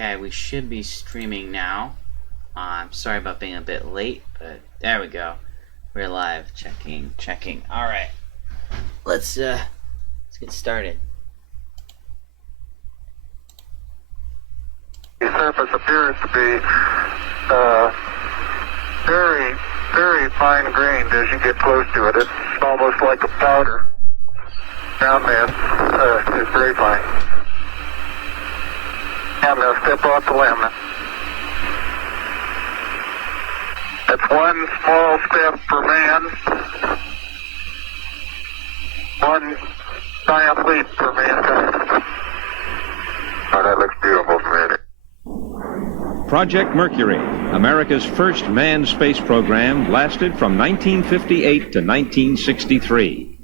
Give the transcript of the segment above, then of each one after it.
Okay, we should be streaming now. I'm sorry about being a bit late, but there we go. We're live. Checking. All right. Let's get started. The surface appears to be very, very fine grained as you get close to it. It's almost like a powder. Ground mass is very fine. I'm going to step off the limb. That's one small step for man, one giant leap for mankind. Oh, that looks beautiful, man. Project Mercury, America's first manned space program, lasted from 1958 to 1963.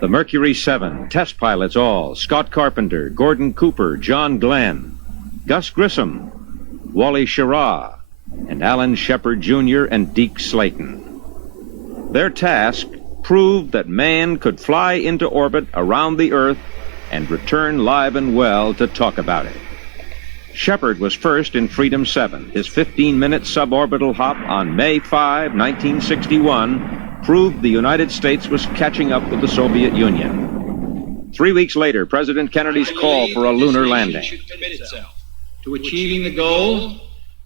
The Mercury 7, test pilots all, Scott Carpenter, Gordon Cooper, John Glenn, Gus Grissom, Wally Schirra, and Alan Shepard Jr. and Deke Slayton. Their task proved that man could fly into orbit around the Earth and return live and well to talk about it. Shepard was first in Freedom 7. His 15-minute suborbital hop on May 5, 1961, proved the United States was catching up with the Soviet Union. 3 weeks later, President Kennedy's call for a lunar landing. Should commit itself to achieving the goal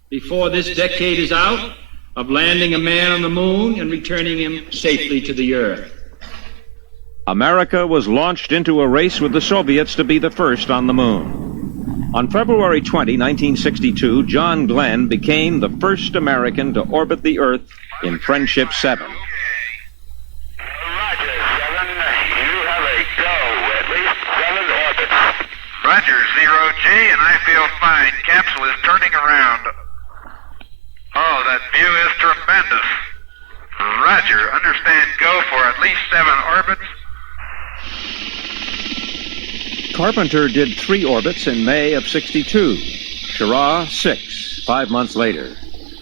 before this decade is out of landing a man on the moon and returning him safely to the Earth. America was launched into a race with the Soviets to be the first on the moon. On February 20, 1962, John Glenn became the first American to orbit the Earth in Friendship 7. Roger, 0G, and I feel fine. Capsule is turning around. Oh, that view is tremendous. Roger, understand go for at least 7 orbits. Carpenter did 3 orbits in May of 62. Schirra, 6, 5 months later.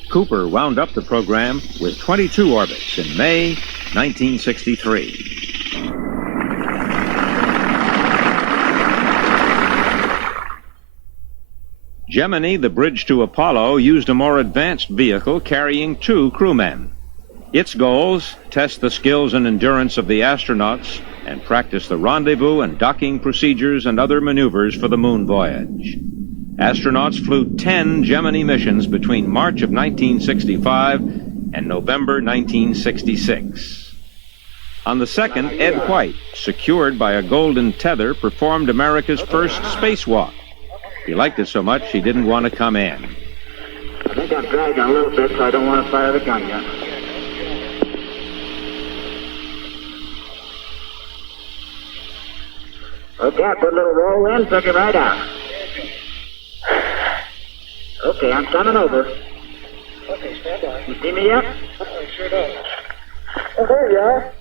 Cooper wound up the program with 22 orbits in May 1963. Gemini, the bridge to Apollo, used a more advanced vehicle carrying 2 crewmen. Its goals: test the skills and endurance of the astronauts and practice the rendezvous and docking procedures and other maneuvers for the moon voyage. Astronauts flew 10 Gemini missions between March of 1965 and November 1966. On the second, Ed White, secured by a golden tether, performed America's first spacewalk. He liked it so much he didn't want to come in. I think I'm dragging a little bit, so I don't want to fire the gun yet. Okay, I put a little roll in, took it right out. Okay, I'm coming over. Okay, stand by. You see me yet? I sure do. Oh, there you are.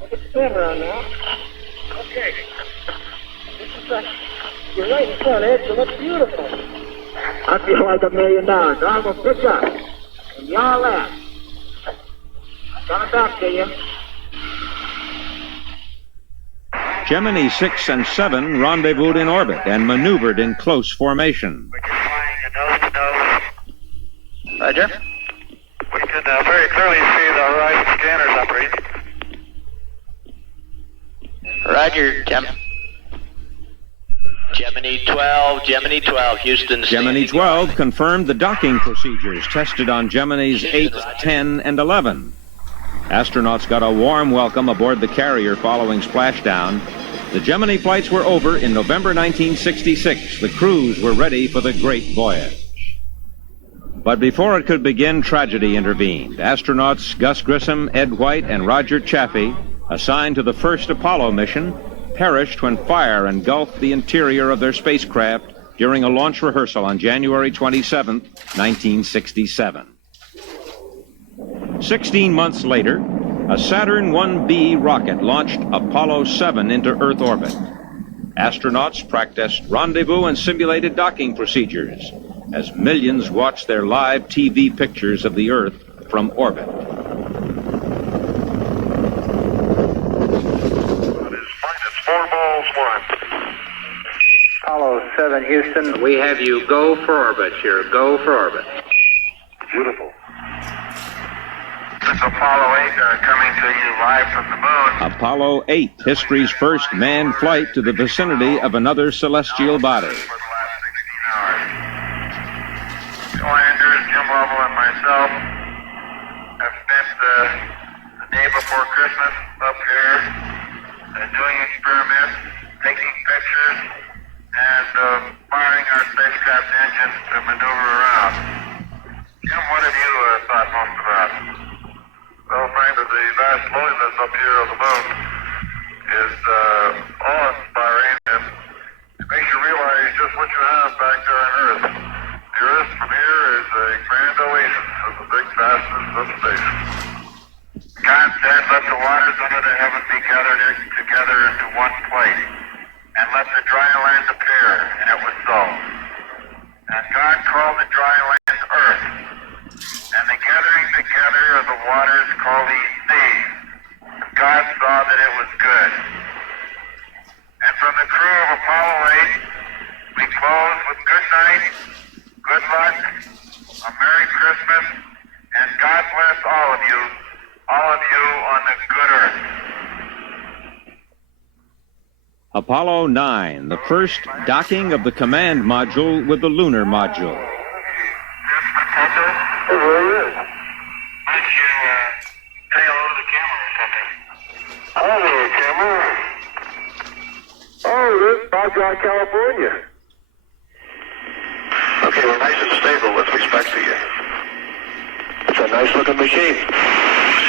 I'll get the camera on now. Okay. This is you're right in front, Ed. You look beautiful. I feel like $1 million. I'm going to pick up. And y'all laugh. I'm coming back to you. Gemini 6 and 7 rendezvoused in orbit and maneuvered in close formation. We can flying nose to nose. Roger. We can very clearly see the horizon scanners operating. Roger, Gemini 12, Houston. Gemini 12 confirmed the docking procedures tested on Gemini's 8, 10, and 11. Astronauts got a warm welcome aboard the carrier following splashdown. The Gemini flights were over in November 1966. The crews were ready for the great voyage. But before it could begin, tragedy intervened. Astronauts Gus Grissom, Ed White, and Roger Chaffee, assigned to the first Apollo mission, perished when fire engulfed the interior of their spacecraft during a launch rehearsal on January 27, 1967. 16 months later, a Saturn 1B rocket launched Apollo 7 into Earth orbit. Astronauts practiced rendezvous and simulated docking procedures as millions watched their live TV pictures of the Earth from orbit. It's 4 balls 1. Apollo Apollo 7, Houston. We have you go for orbit here. Go for orbit. Beautiful. This is Apollo 8 coming to you live from the moon. Apollo 8, history's first manned flight to the vicinity of another celestial body. For the last 16 hours. Bill Anders, Jim Lovell, and myself have spent the day before Christmas up here doing experiments, taking pictures, and firing our spacecraft engines to maneuver around. Jim, what have you thought most about? Well, frankly, the vast loneliness up here on the moon is awe-inspiring, and it makes you realize just what you have back there on Earth. The Earth from here is a grand oasis of the big vastness of space. God said, let the waters under the heaven be gathered together into one place, and let the dry land appear, and it was so. And God called the dry land earth, and the gathering together of the waters called he seas. And God saw that it was good. And from the crew of Apollo 8, we close with good night, good luck, a Merry Christmas, and God bless all of you on the good earth. Apollo 9, the first docking of the command module with the lunar module. Why don't you say hello to the camera or something? Hello, camera. Oh, this is Baja, California. Okay, we're nice and stable. What's we expect of you? It's a nice looking machine.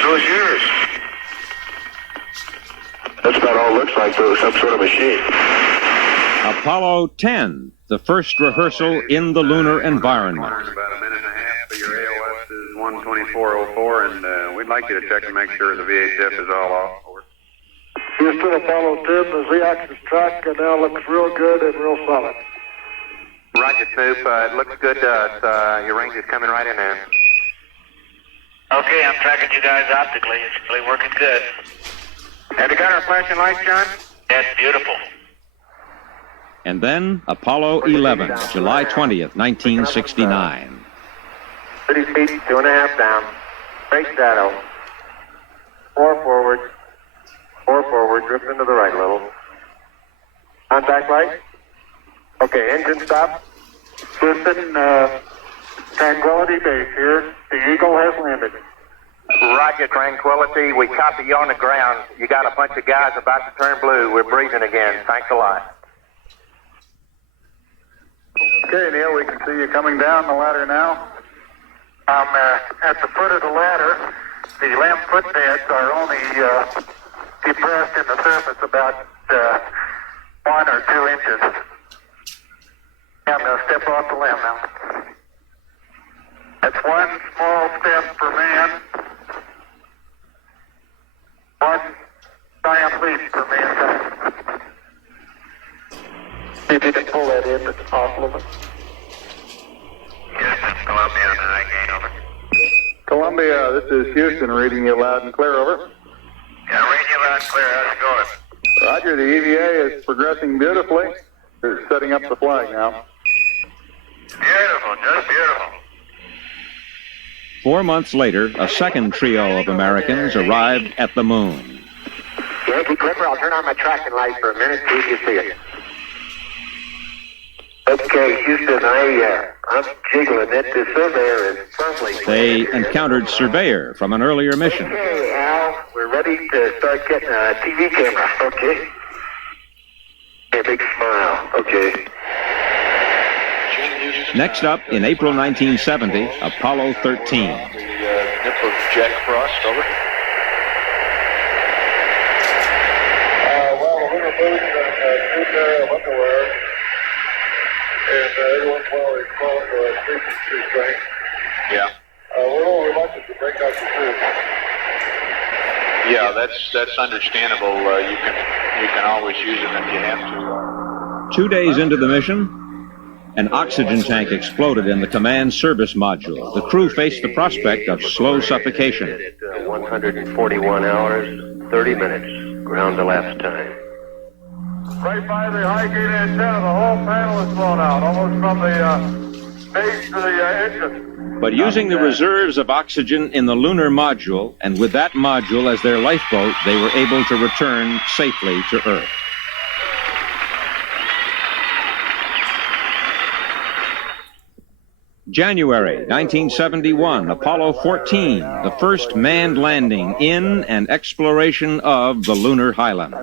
So is yours. That's about all it looks like, though, some sort of machine. Apollo 10, the first rehearsal in the lunar environment. About a minute and a half, but your AOS is 12404, and we'd like you to check and make sure the VHF is all off. Houston, Apollo 10, the Z-axis track now looks real good and real solid. Roger, Snoop. It looks good to us. Your range is coming right in there. Okay, I'm tracking you guys optically. It's really working good. Have you got our flashing lights, John? That's beautiful. And then Apollo 11, July 20th, 1969. 30 feet, 2.5 down. Straight shadow. 4 forward. 4 forward, drift into the right a little. Contact light. Okay, engine stop. Houston, Tranquility Base here. The Eagle has landed. Roger, Tranquility. We copy you on the ground. You got a bunch of guys about to turn blue. We're breathing again. Thanks a lot. Okay, Neil, we can see you coming down the ladder now. I'm at the foot of the ladder. The lamp footpads are only depressed in the surface about 1 or 2 inches. I'm going to step off the lamp now. That's one small step for man, one giant leap for mankind. See if you can pull that in, it's off a little bit. Houston, Columbia, and I gain over. Columbia, this is Houston reading you loud and clear, over. Yeah, reading you loud and clear. How's it going? Roger, the EVA is progressing beautifully. They're setting up the flag now. Beautiful, just beautiful. 4 months later, a second trio of Americans arrived at the moon. Yankee Clipper, I'll turn on my tracking light for a minute, see if you see it. Okay, Houston, I'm jiggling it. The surveyor is firmly... They encountered Surveyor from an earlier mission. Okay, Al, we're ready to start getting a TV camera. Okay. A big smile. Okay. Next up, in April 1970, Apollo 13. The nip of Jack Frost, over. Well, the winter boots and new pair of underwear, and everyone's well exposed to a frequency thing. Yeah. We're all reluctant to break out the suit. Yeah, that's understandable. You can always use them if you have to. 2 days into the mission, an oxygen tank exploded in the command service module. The crew faced the prospect of slow suffocation. 141 hours, 30 minutes, ground elapsed time. right by the high gate antenna. The whole panel is blown out, almost from the base to the engine. But using the reserves of oxygen in the lunar module, and with that module as their lifeboat, they were able to return safely to Earth. January 1971, Apollo 14, the first manned landing in and exploration of the lunar highlands.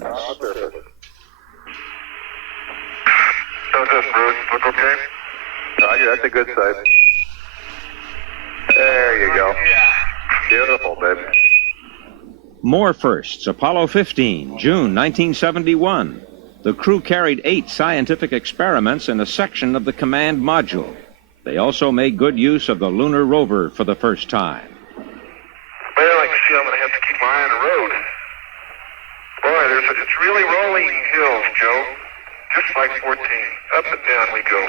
How's this, Bruce? Look okay? Roger, that's a good sight. There you go. Beautiful, baby. More firsts. Apollo 15, June 1971. The crew carried 8 scientific experiments in a section of the command module. They also made good use of the lunar rover for the first time. Well, I can see I'm going to have to keep my eye on the road. Boy, it's really rolling hills, Joe. Just like 14. Up and down we go.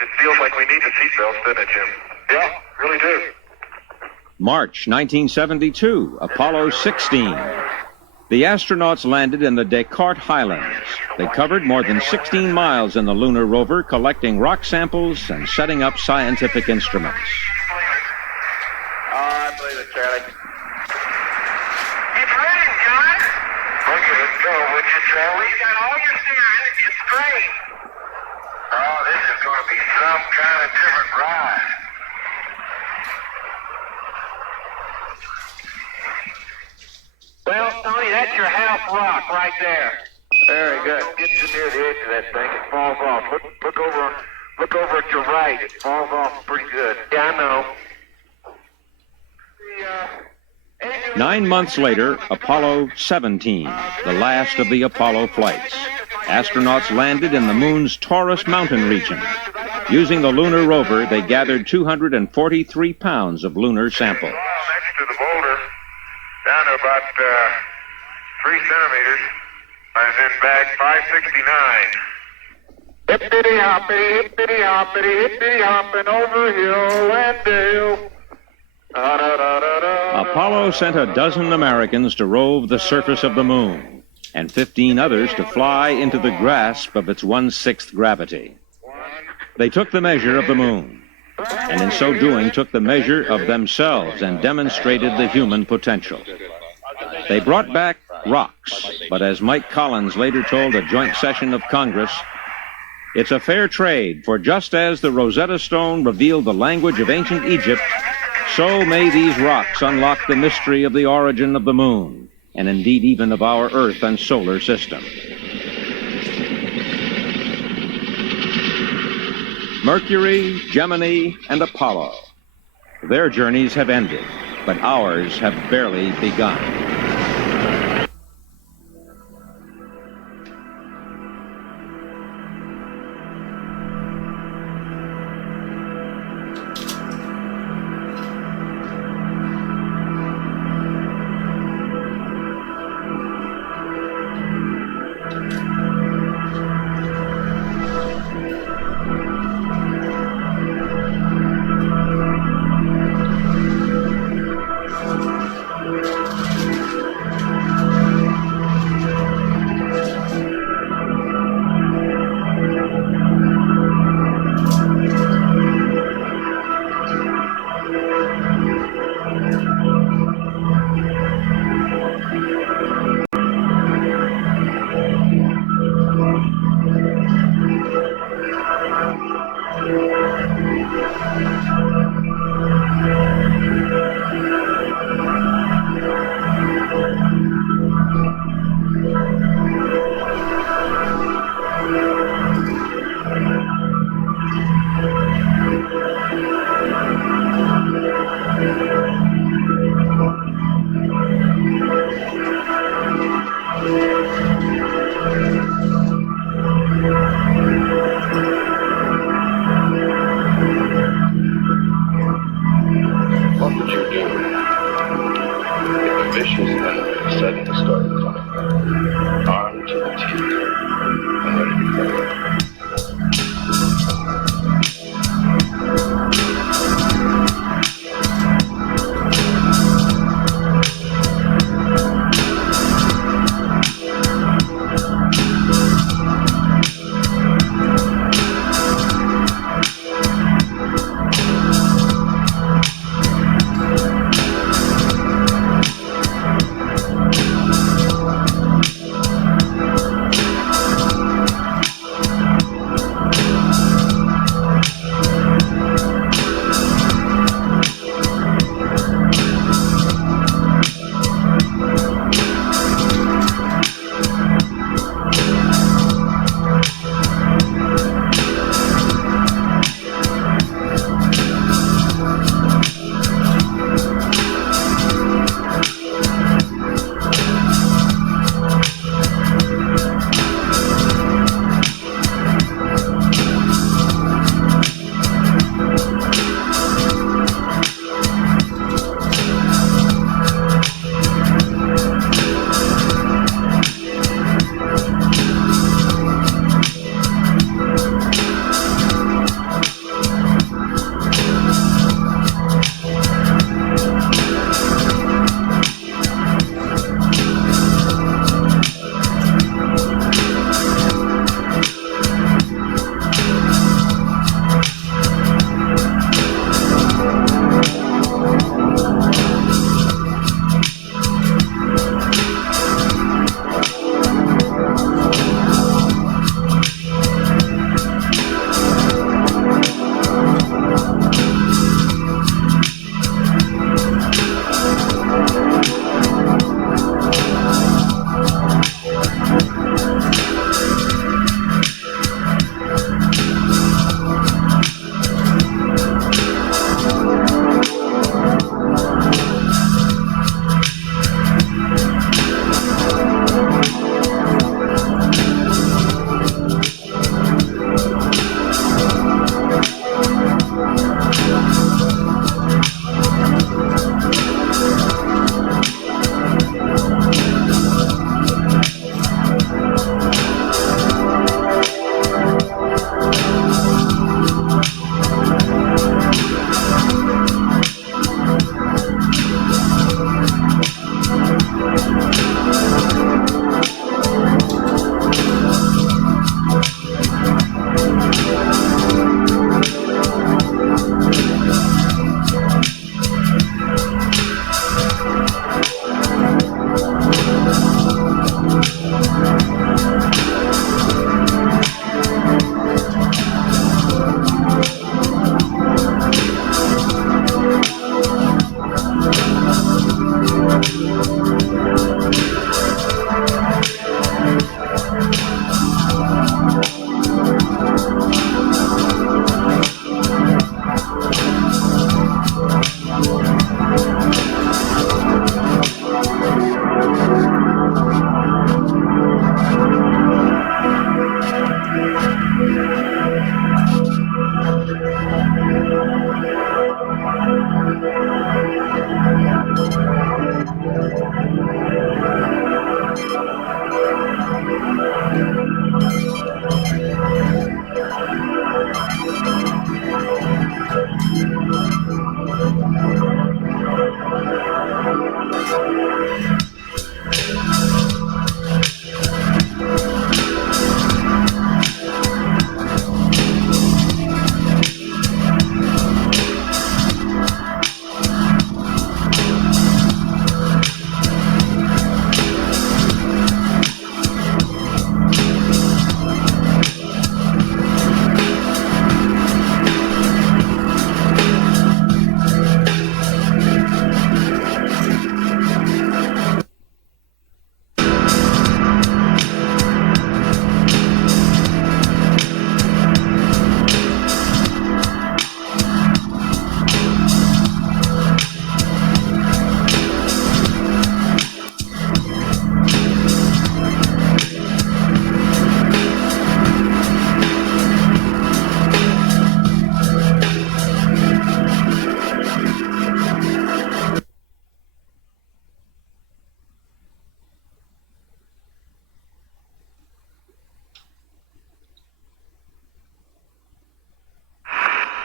It feels like we need the seatbelts, doesn't it, Jim? Yeah, really do. March 1972, Apollo 16. The astronauts landed in the Descartes Highlands. They covered more than 16 miles in the lunar rover, collecting rock samples and setting up scientific instruments. Oh, I believe it, Charlie. It's raining, John. Okay, let's go, would you, Charlie? You got all your steering. It's straight. Oh, this is going to be some kind of different ride. Well, Tony, that's your half rock right there. Very good. Get too near the edge of that thing, it falls off. Look over at your right. It falls off pretty good. Yeah, I know. 9 months later, Apollo 17, the last of the Apollo flights. Astronauts landed in the moon's Taurus mountain region. Using the lunar rover, they gathered 243 pounds of lunar samples. Next to the boulder, down to about 3 centimeters. I was in bag 569. Hippity hoppity, hippity hoppity, hippity hopping over hill and dale. Apollo sent a dozen Americans to rove the surface of the moon, and 15 others to fly into the grasp of its 1/6 gravity. They took the measure of the moon, and in so doing took the measure of themselves and demonstrated the human potential. They brought back rocks, but as Mike Collins later told a joint session of Congress, it's a fair trade, for just as the Rosetta Stone revealed the language of ancient Egypt, so may these rocks unlock the mystery of the origin of the moon, and indeed even of our Earth and solar system. Mercury, Gemini, and Apollo. Their journeys have ended, but ours have barely begun.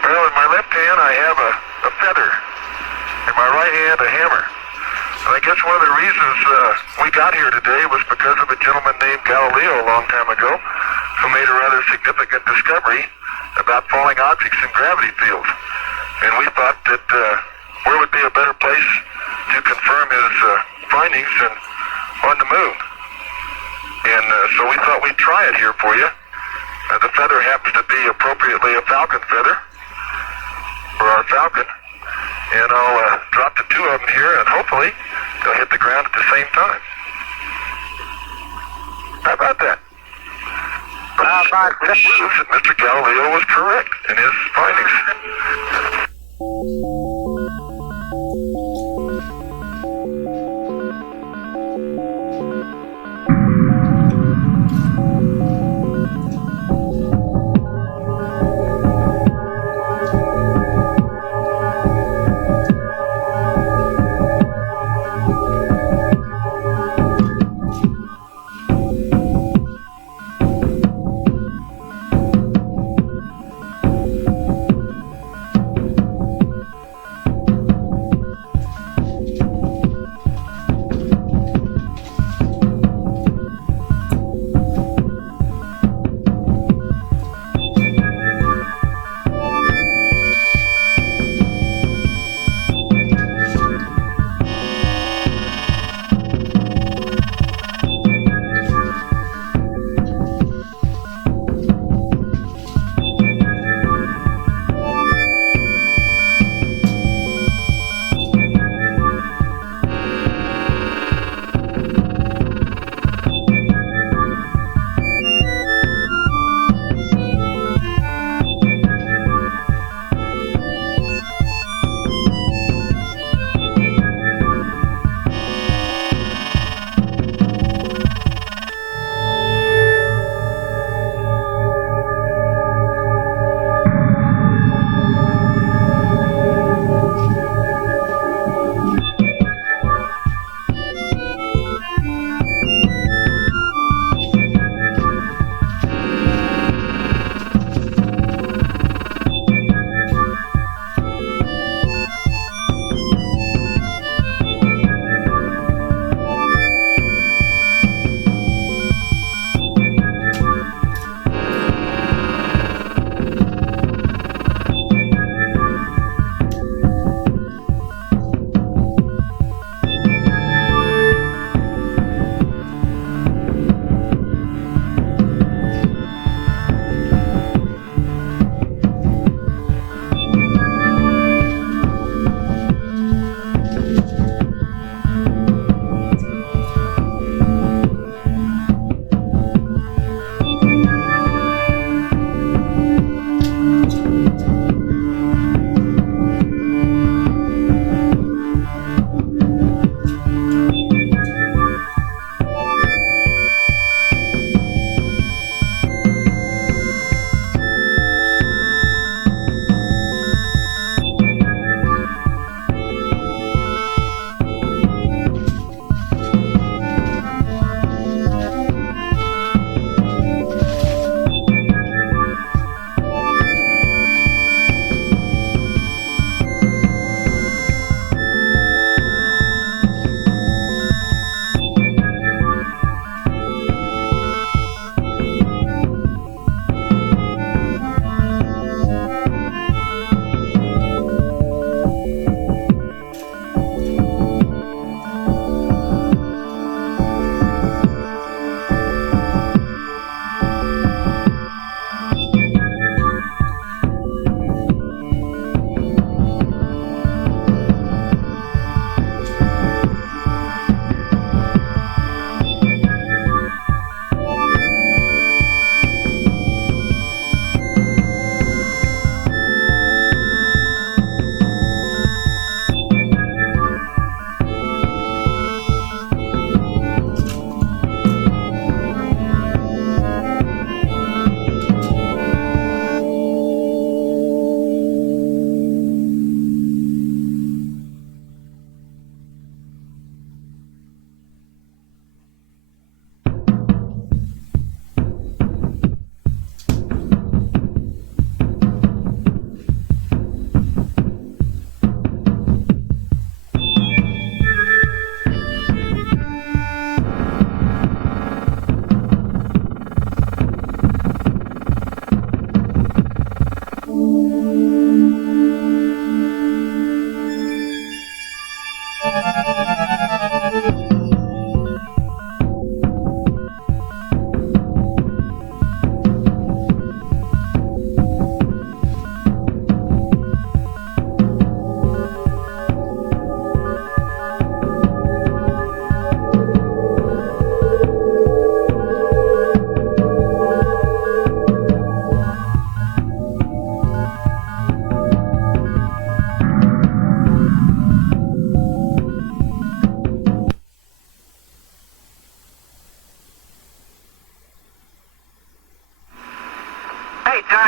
Well, in my left hand I have a feather. In my right hand a hammer. And I guess one of the reasons we got here today was because of a gentleman named Galileo a long time ago who made a rather significant discovery about falling objects in gravity fields. And we thought that where would be a better place to confirm his findings than on the moon. And so we thought we'd try it here for you. The feather happens to be appropriately a falcon feather for our falcon. And I'll drop the two of them here, and hopefully they'll hit the ground at the same time. How about that? Proves that Mr. Galileo was correct in his findings.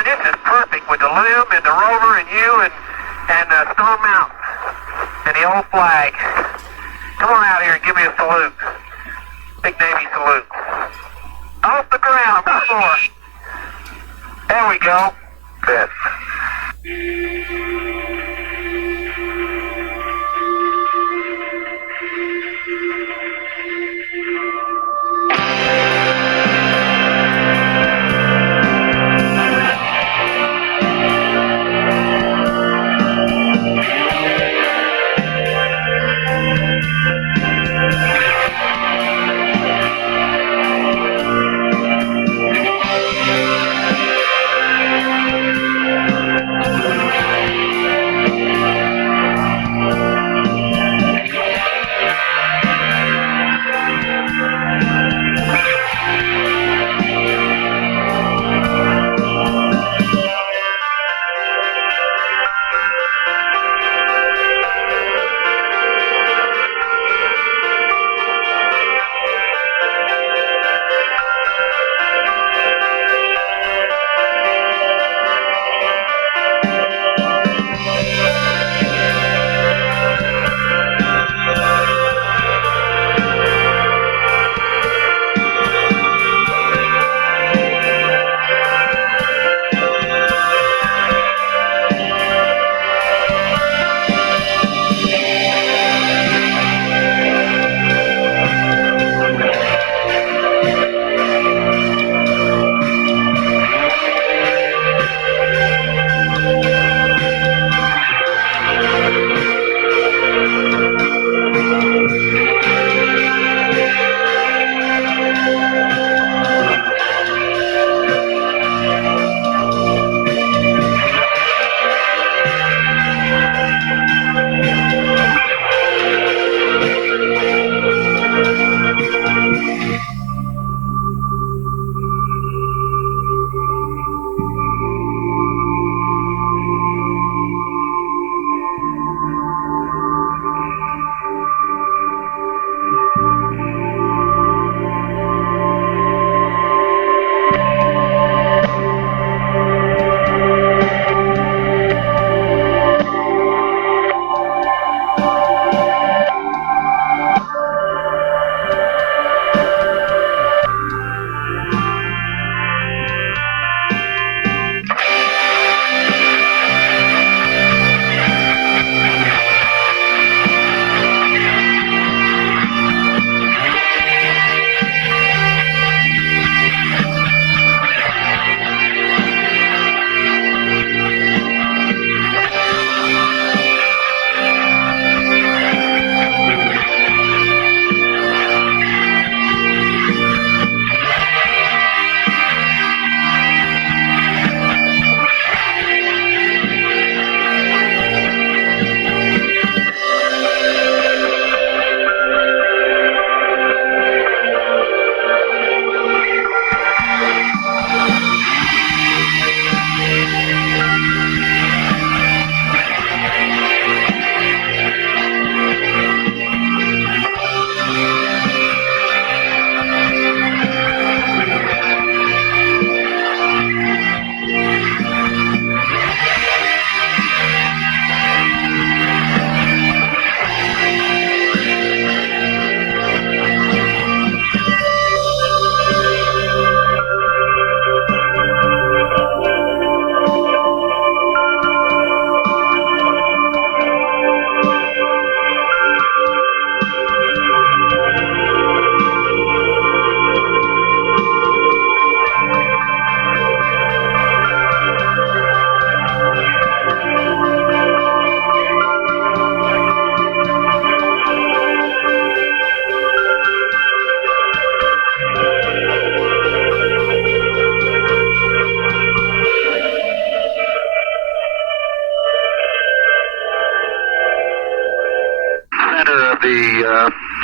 this is perfect with the LIM and the rover and you and Stone Mountain and the old flag. Come on out here and give me a salute. Big Navy salute. Off the ground, before. There we go. Good.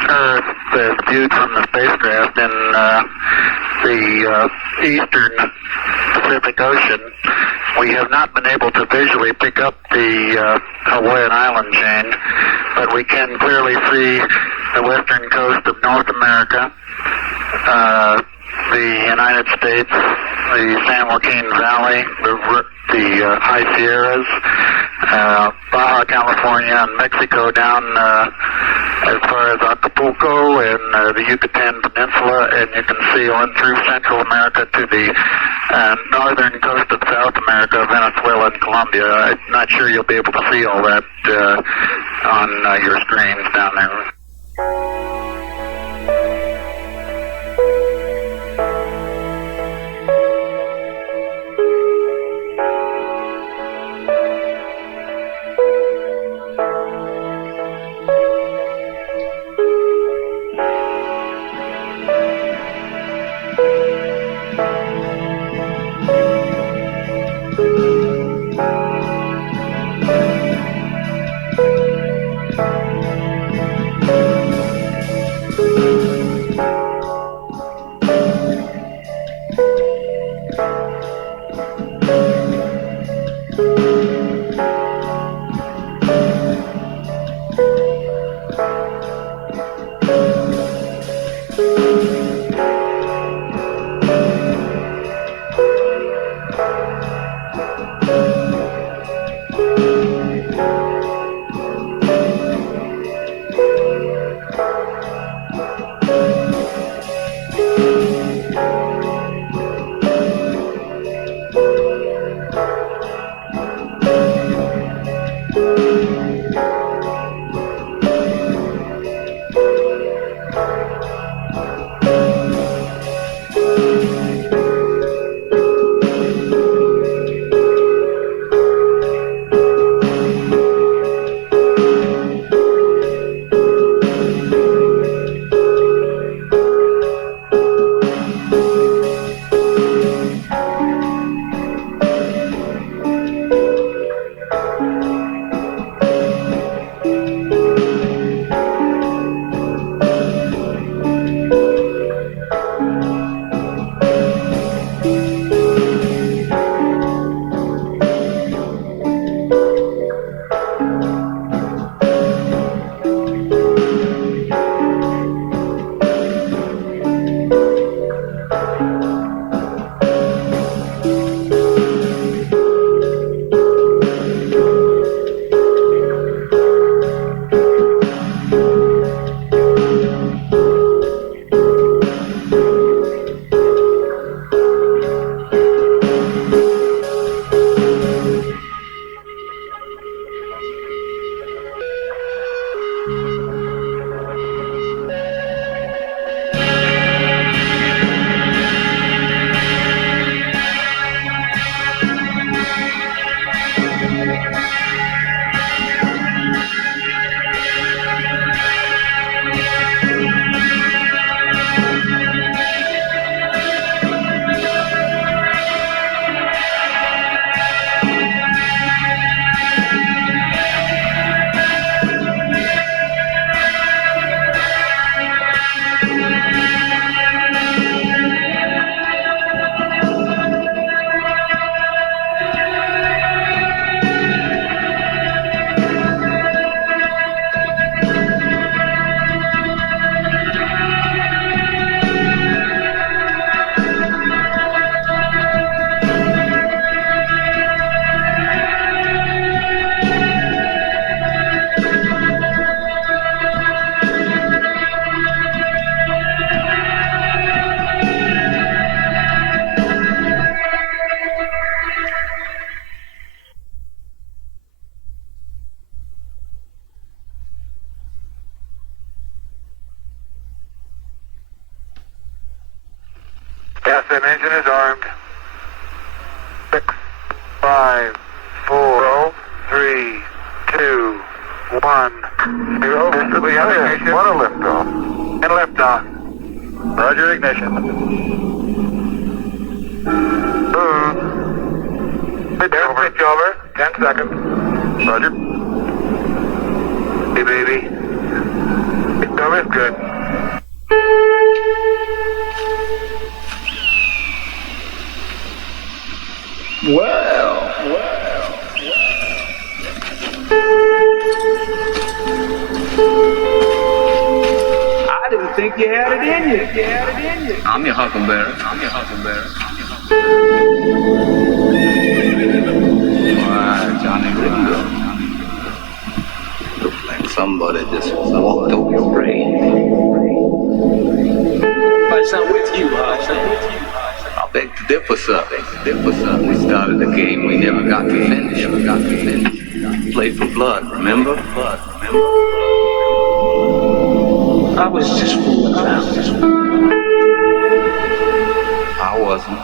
Earth as viewed from the spacecraft in the eastern Pacific Ocean. We have not been able to visually pick up the Hawaiian island chain, but we can clearly see the western coast of North America, the United States, the San Joaquin Valley, the High Sierras, Baja California, and Mexico down as far as Acapulco and the Yucatan Peninsula, and you can see on through Central America to the northern coast of South America, Venezuela, and Colombia. I'm not sure you'll be able to see all that on your screens down there. Gas engine is armed. 6, 5, 4, 3, 2, 1, 0. This is the other ignition. What a liftoff. And liftoff. Roger, ignition. Boost. Switch over. 10 seconds. Roger. Hey, baby. Switch over is good. I didn't think you had it in you. I'm your huckleberry. Why, Johnny Ringo. Looks like somebody just walked over your brain. I'm with you, I beg to differ, sir. We started the game, we never got to finish. Played for blood, remember? I was just fooling around. I wasn't.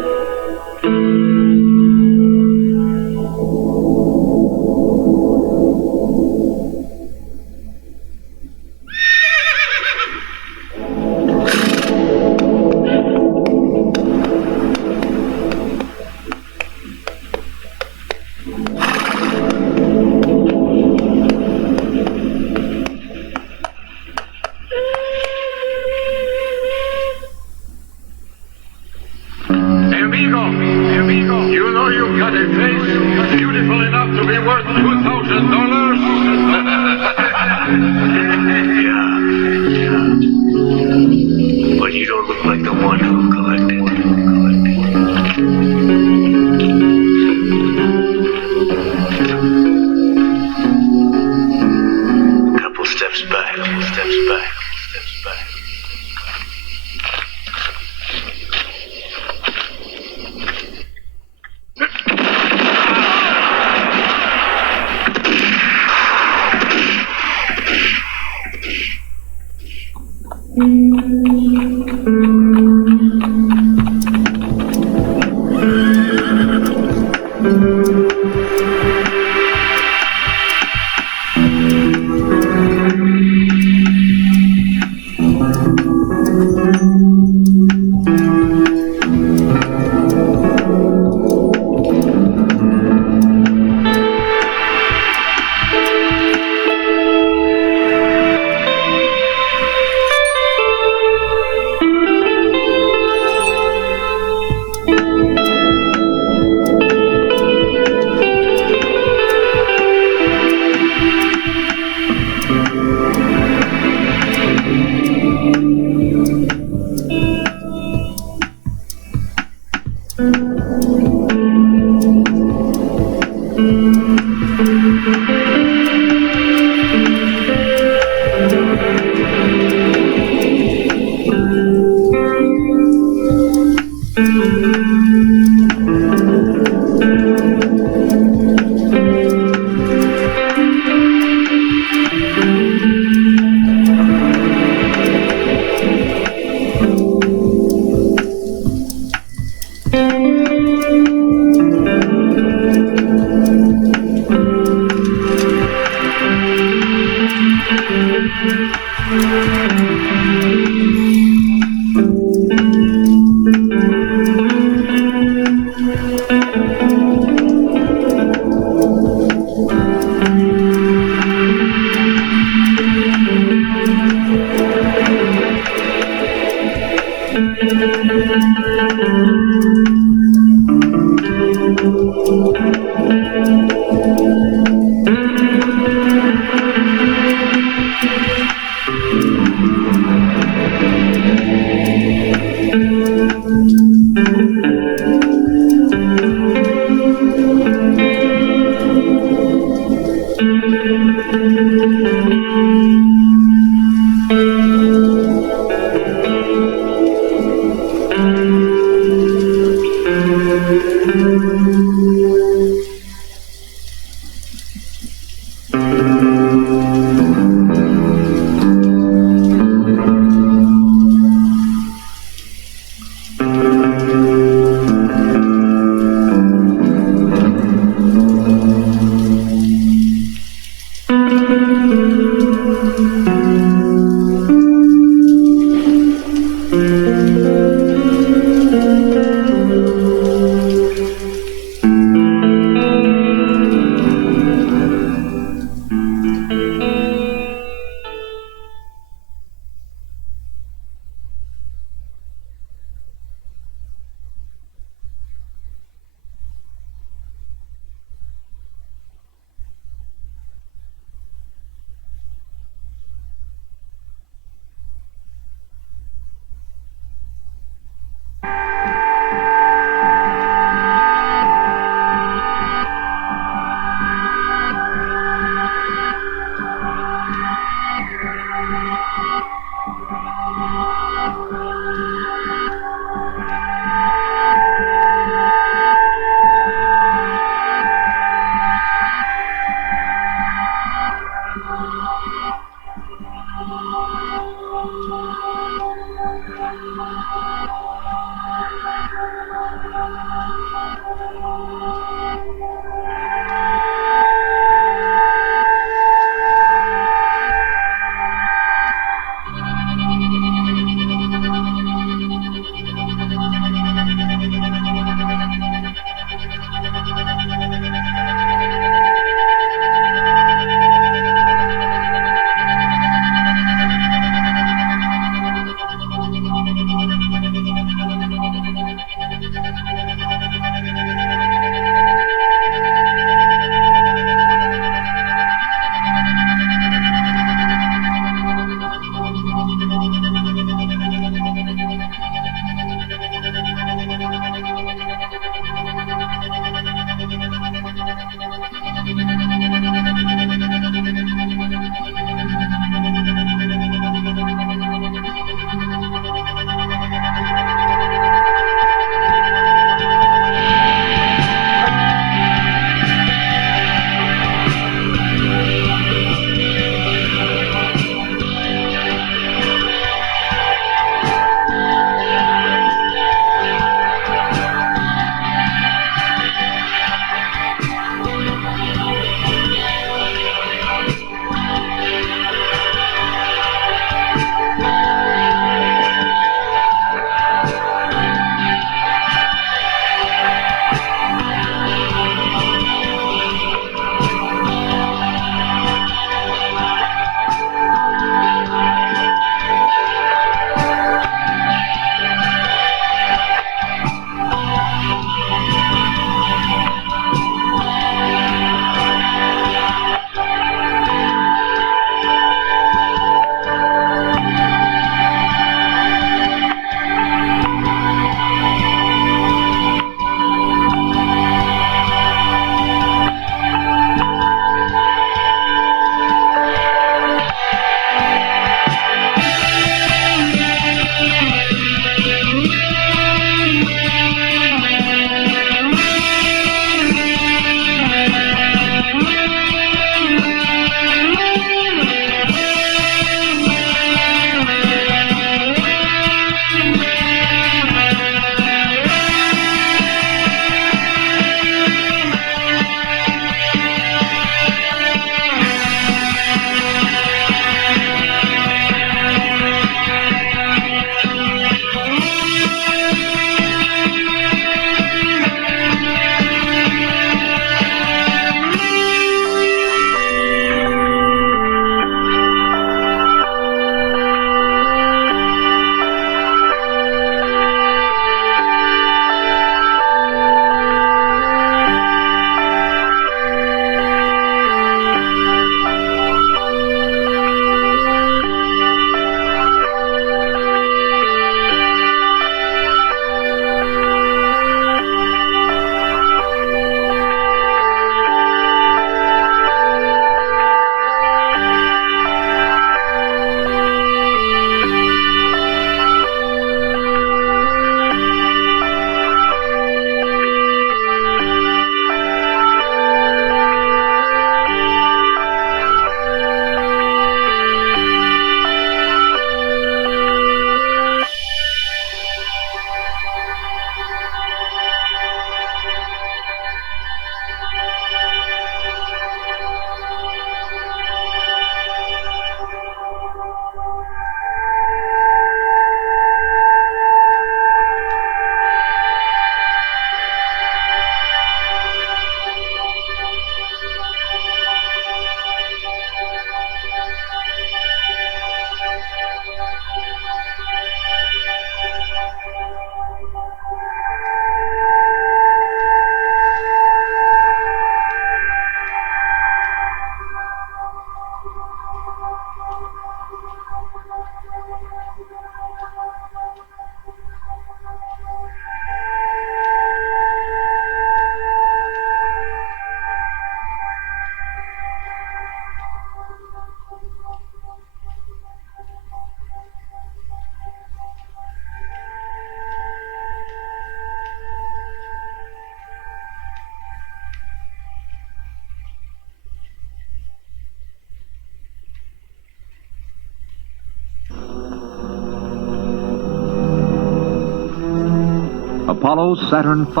Apollo Saturn V,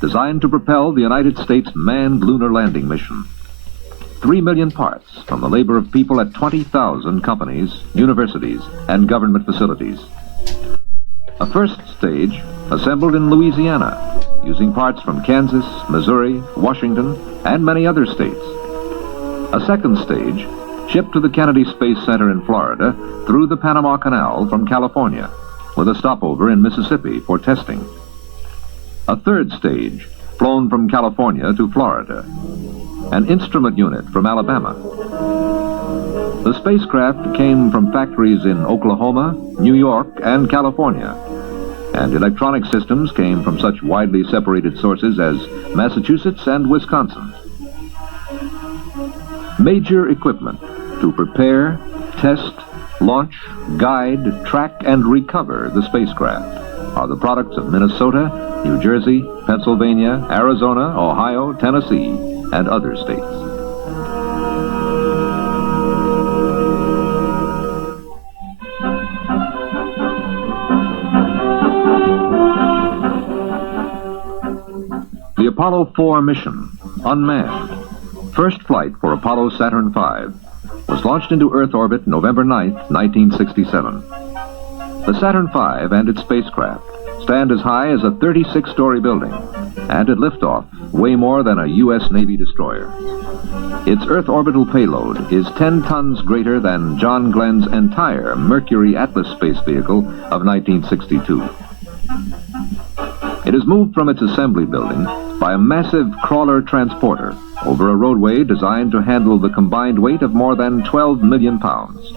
designed to propel the United States manned lunar landing mission. 3 million parts from the labor of people at 20,000 companies, universities, and government facilities. A first stage assembled in Louisiana, using parts from Kansas, Missouri, Washington, and many other states. A second stage shipped to the Kennedy Space Center in Florida through the Panama Canal from California, with a stopover in Mississippi for testing. A third stage flown from California to Florida. An instrument unit from Alabama. The spacecraft came from factories in Oklahoma, New York, and California, and electronic systems came from such widely separated sources as Massachusetts and Wisconsin. Major equipment to prepare, test, launch, guide, track, and recover the spacecraft are the products of Minnesota, New Jersey, Pennsylvania, Arizona, Ohio, Tennessee, and other states. The Apollo 4 mission, unmanned, first flight for Apollo Saturn V, was launched into Earth orbit November 9, 1967. The Saturn V and its spacecraft stand as high as a 36-story building, and at liftoff weigh more than a U.S. Navy destroyer. Its Earth orbital payload is 10 tons greater than John Glenn's entire Mercury Atlas space vehicle of 1962. It is moved from its assembly building by a massive crawler transporter over a roadway designed to handle the combined weight of more than 12 million pounds.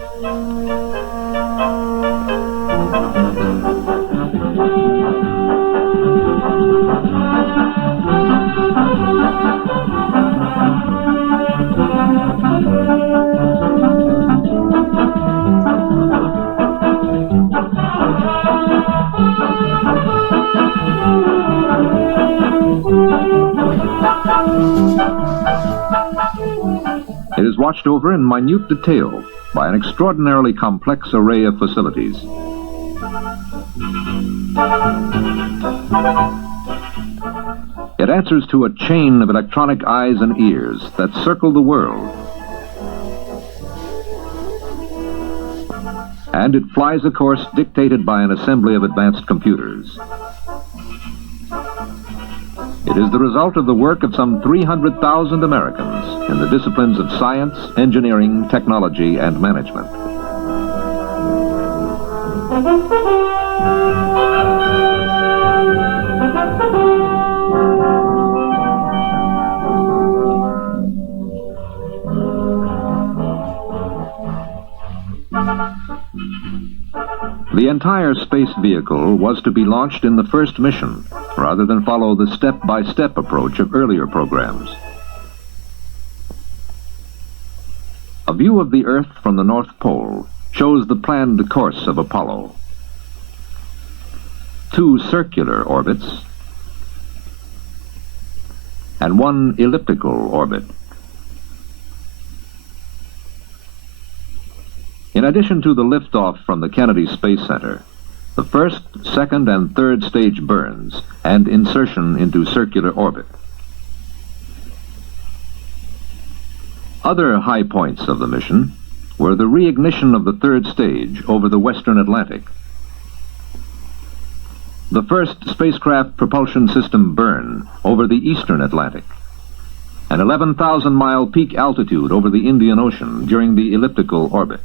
It is watched over in minute detail by an extraordinarily complex array of facilities. It answers to a chain of electronic eyes and ears that circle the world. And it flies a course dictated by an assembly of advanced computers. It is the result of the work of some 300,000 Americans in the disciplines of science, engineering, technology, and management. The entire space vehicle was to be launched in the first mission, rather than follow the step-by-step approach of earlier programs. A view of the Earth from the North Pole shows the planned course of Apollo. 2 circular orbits and 1 elliptical orbit. In addition to the liftoff from the Kennedy Space Center, the first, second, and third stage burns and insertion into circular orbit. Other high points of the mission were the reignition of the third stage over the Western Atlantic, the first spacecraft propulsion system burn over the Eastern Atlantic, an 11,000-mile peak altitude over the Indian Ocean during the elliptical orbit,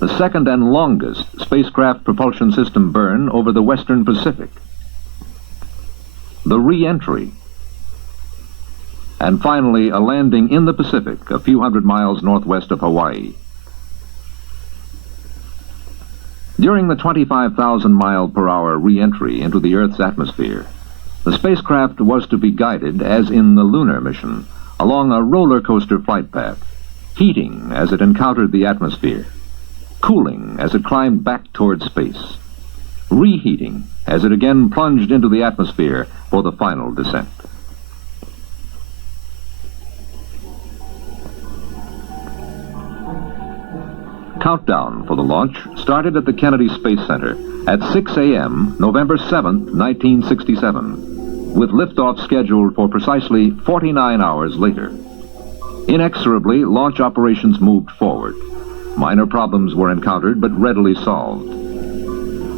the second and longest spacecraft propulsion system burn over the Western Pacific, the re-entry, and finally a landing in the Pacific a few hundred miles northwest of Hawaii. During the 25,000-mile-per-hour re-entry into the Earth's atmosphere, the spacecraft was to be guided, as in the lunar mission, along a roller coaster flight path, heating as it encountered the atmosphere, cooling as it climbed back toward space, reheating as it again plunged into the atmosphere for the final descent. Countdown for the launch started at the Kennedy Space Center at 6 a.m., November 7th, 1967, with liftoff scheduled for precisely 49 hours later. Inexorably, launch operations moved forward. Minor problems were encountered, but readily solved.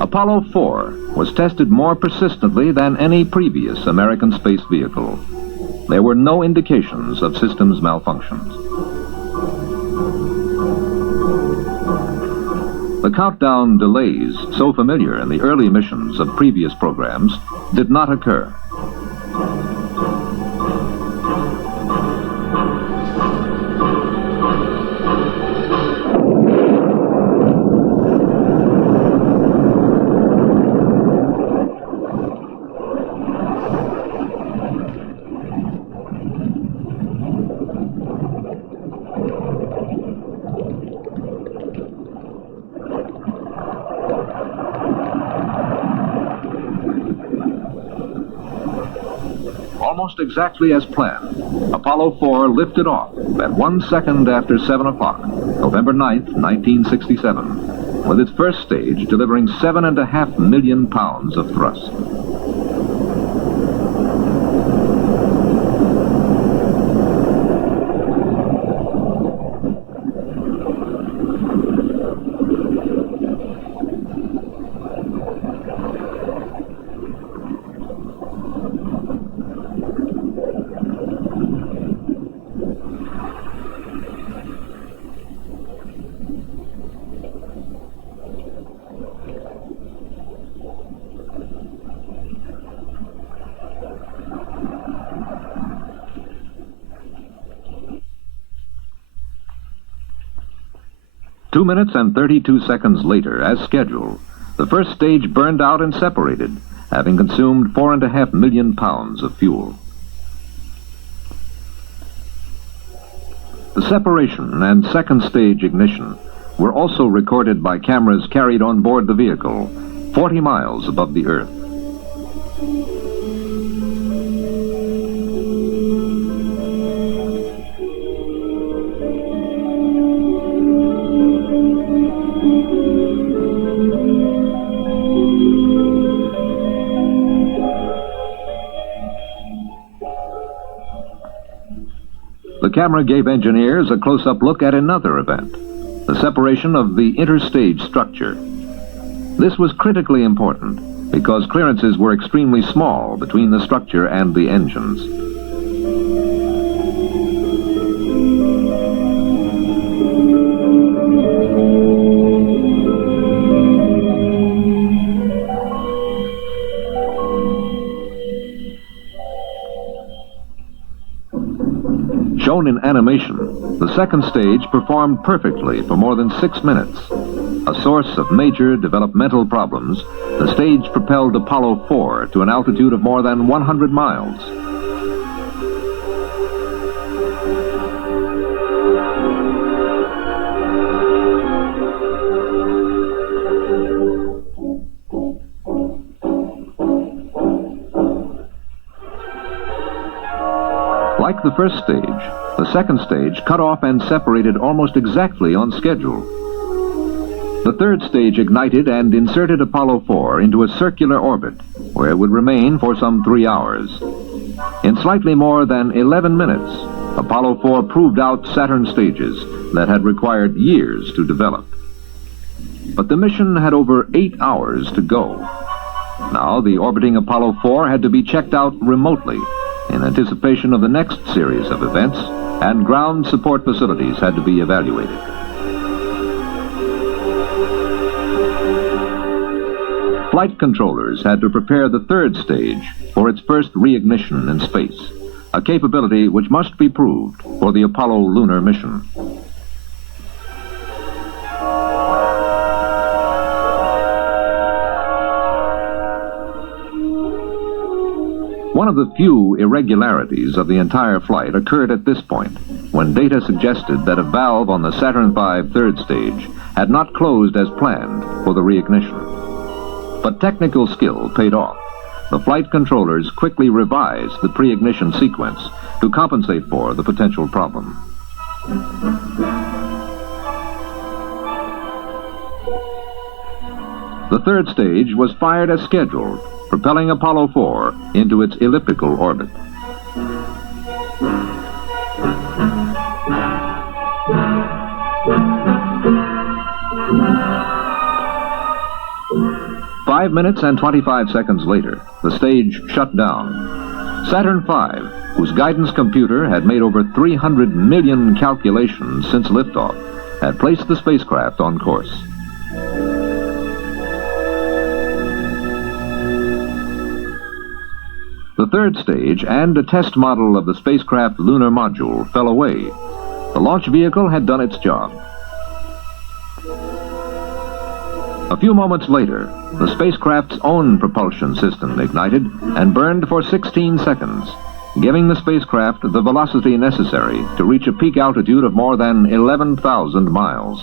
Apollo 4 was tested more persistently than any previous American space vehicle. There were no indications of systems malfunctions. The countdown delays, so familiar in the early missions of previous programs, did not occur. Almost exactly as planned, Apollo 4 lifted off at 1 second after 7 o'clock, November 9th, 1967, with its first stage delivering 7.5 million pounds of thrust. Two minutes and 32 seconds later, as scheduled, the first stage burned out and separated, having consumed 4.5 million pounds of fuel. The separation and second stage ignition were also recorded by cameras carried on board the vehicle, 40 miles above the Earth. The camera gave engineers a close-up look at another event, the separation of the interstage structure. This was critically important because clearances were extremely small between the structure and the engines. Shown in animation, the second stage performed perfectly for more than 6 minutes. A source of major developmental problems, the stage propelled Apollo 4 to an altitude of more than 100 miles. Like the first stage, the second stage cut off and separated almost exactly on schedule. The third stage ignited and inserted Apollo 4 into a circular orbit, where it would remain for some 3 hours. In slightly more than 11 minutes, Apollo 4 proved out Saturn stages that had required years to develop. But the mission had over 8 hours to go. Now, the orbiting Apollo 4 had to be checked out remotely in anticipation of the next series of events, and ground support facilities had to be evaluated. Flight controllers had to prepare the third stage for its first reignition in space, a capability which must be proved for the Apollo lunar mission. One of the few irregularities of the entire flight occurred at this point, when data suggested that a valve on the Saturn V third stage had not closed as planned for the reignition. But technical skill paid off. The flight controllers quickly revised the pre-ignition sequence to compensate for the potential problem. The third stage was fired as scheduled, propelling Apollo 4 into its elliptical orbit. Five minutes and 25 seconds later, the stage shut down. Saturn V, whose guidance computer had made over 300 million calculations since liftoff, had placed the spacecraft on course. The third stage and a test model of the spacecraft lunar module fell away. The launch vehicle had done its job. A few moments later, the spacecraft's own propulsion system ignited and burned for 16 seconds, giving the spacecraft the velocity necessary to reach a peak altitude of more than 11,000 miles.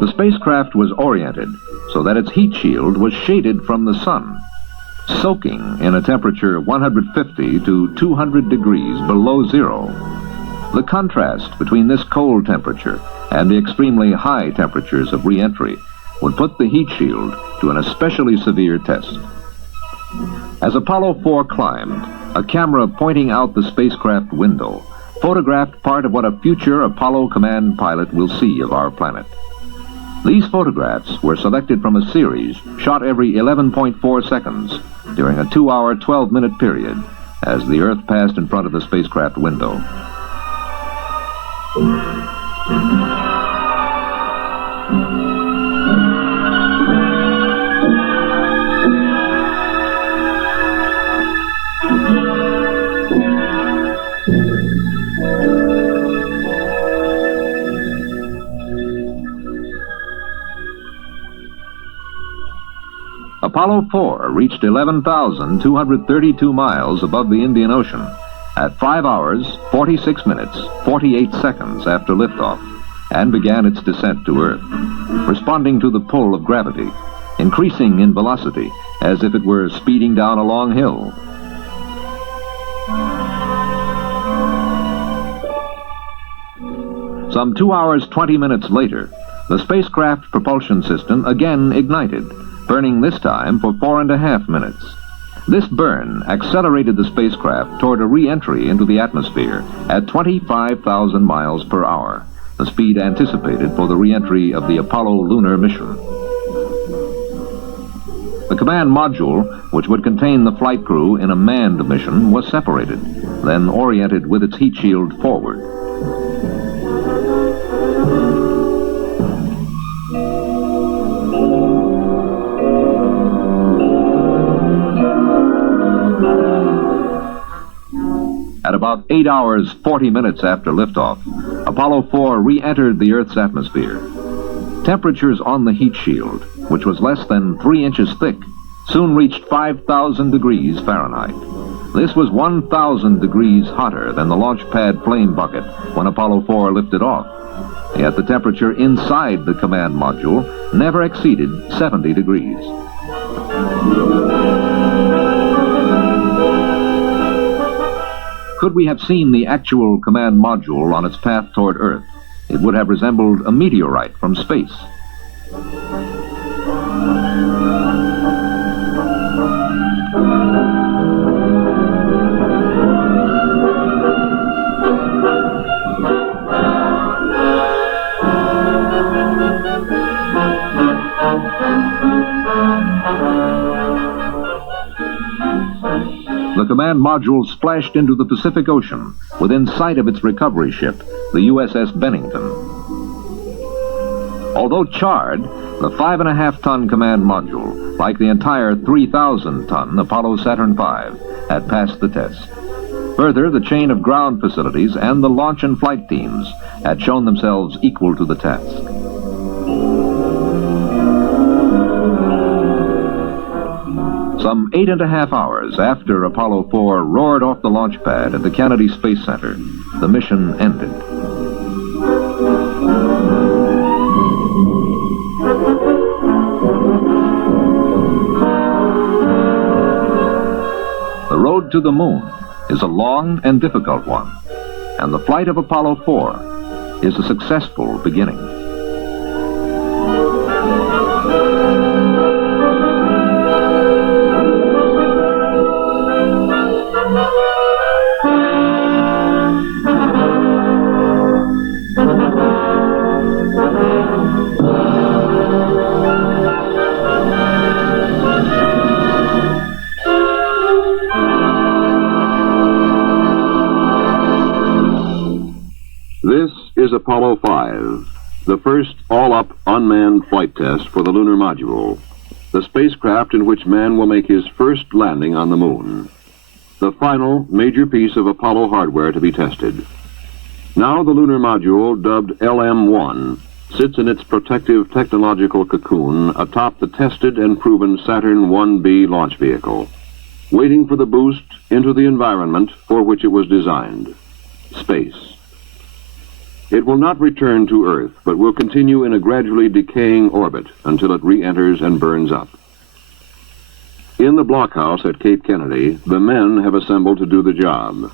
The spacecraft was oriented so that its heat shield was shaded from the sun, soaking in a temperature 150 to 200 degrees below zero. The contrast between this cold temperature and the extremely high temperatures of re-entry would put the heat shield to an especially severe test. As Apollo 4 climbed, a camera pointing out the spacecraft window photographed part of what a future Apollo command pilot will see of our planet. These photographs were selected from a series shot every 11.4 seconds during a 2-hour, 12-minute period as the Earth passed in front of the spacecraft window. Apollo 4 reached 11,232 miles above the Indian Ocean at 5 hours, 46 minutes, 48 seconds after liftoff, and began its descent to Earth, responding to the pull of gravity, increasing in velocity as if it were speeding down a long hill. Some 2 hours, 20 minutes later, the spacecraft propulsion system again ignited, burning this time for 4.5 minutes. This burn accelerated the spacecraft toward a re-entry into the atmosphere at 25,000 miles per hour, the speed anticipated for the re-entry of the Apollo lunar mission. The command module, which would contain the flight crew in a manned mission, was separated, then oriented with its heat shield forward. At about 8 hours, 40 minutes after liftoff, Apollo 4 re-entered the Earth's atmosphere. Temperatures on the heat shield, which was less than 3 inches thick, soon reached 5,000 degrees Fahrenheit. This was 1,000 degrees hotter than the launch pad flame bucket when Apollo 4 lifted off. Yet the temperature inside the command module never exceeded 70 degrees. Could we have seen the actual command module on its path toward Earth, it would have resembled a meteorite from space. The command module splashed into the Pacific Ocean within sight of its recovery ship, the USS Bennington. Although charred, the 5.5-ton command module, like the entire 3,000-ton Apollo Saturn V, had passed the test. Further, the chain of ground facilities and the launch and flight teams had shown themselves equal to the task. Some 8.5 hours after Apollo 4 roared off the launch pad at the Kennedy Space Center, the mission ended. The road to the moon is a long and difficult one, and the flight of Apollo 4 is a successful beginning. This is Apollo 5, the first all-up unmanned flight test for the lunar module, the spacecraft in which man will make his first landing on the moon, the final major piece of Apollo hardware to be tested. Now the lunar module, dubbed LM-1, sits in its protective technological cocoon atop the tested and proven Saturn 1B launch vehicle, waiting for the boost into the environment for which it was designed, space. It will not return to Earth, but will continue in a gradually decaying orbit until it re-enters and burns up. In the blockhouse at Cape Kennedy, the men have assembled to do the job.